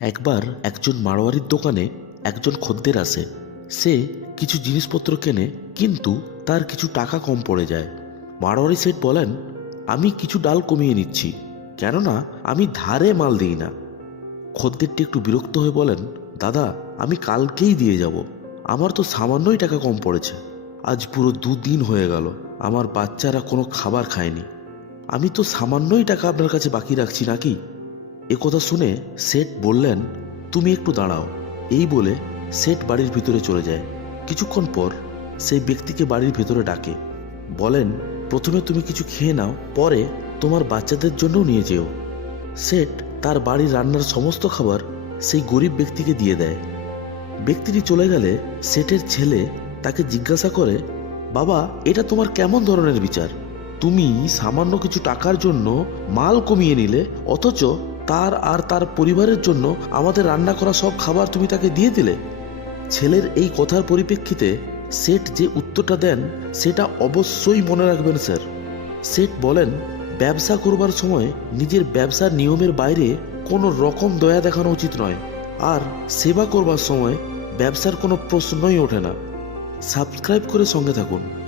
একবার একজন মারোয়ারির দোকানে একজন খদ্দের আসে। সে কিছু জিনিসপত্র কেনে, কিন্তু তার কিছু টাকা কম পড়ে যায়। মারোয়ারি সেট বলেন, আমি কিছু ডাল কমিয়ে নিচ্ছি, কেননা আমি ধারে মাল দিই না। খদ্দেরটি একটু বিরক্ত হয়ে বলেন, দাদা, আমি কালকেই দিয়ে যাব। আমার তো সামান্যই টাকা কম পড়েছে। আজ পুরো দুদিন হয়ে গেল, আমার বাচ্চারা কোনো খাবার খায়নি। আমি তো সামান্যই টাকা আপনার কাছে বাকি রাখছি নাকি? কথা শুনে সেট বললেন, তুমি একটু দাঁড়াও। এই বলে সেট বাড়ির ভিতরে চলে যায়। কিছুক্ষণ পর সেই ব্যক্তিকে বাড়ির ভেতরে ডাকে। বলেন, প্রথমে তুমি কিছু খেয়ে নাও, পরে তোমার বাচ্চাদের জন্যও নিয়ে যেও। সেট তার বাড়ির রান্নার সমস্ত খাবার সেই গরিব ব্যক্তিকে দিয়ে দেয়। ব্যক্তিটি চলে গেলে সেটের ছেলে তাকে জিজ্ঞাসা করে, বাবা, এটা তোমার কেমন ধরনের বিচার? তুমি সামান্য কিছু টাকার জন্য মাল কমিয়ে নিলে, অথচ তার আর তার পরিবারের জন্য আমাদের রান্না করা সব খাবার তুমি তাকে দিয়ে দিলে। ছেলের এই কথার পরিপ্রেক্ষিতে সেট যে উত্তরটা দেন, সেটা অবশ্যই মনে রাখবেন, স্যার। সেট বলেন, ব্যবসা করবার সময় নিজের ব্যবসার নিয়মের বাইরে কোনো রকম দয়া দেখানো উচিত নয়। আর সেবা করবার সময় ব্যবসার কোনো প্রশ্নই ওঠে না। সাবস্ক্রাইব করে সঙ্গে থাকুন।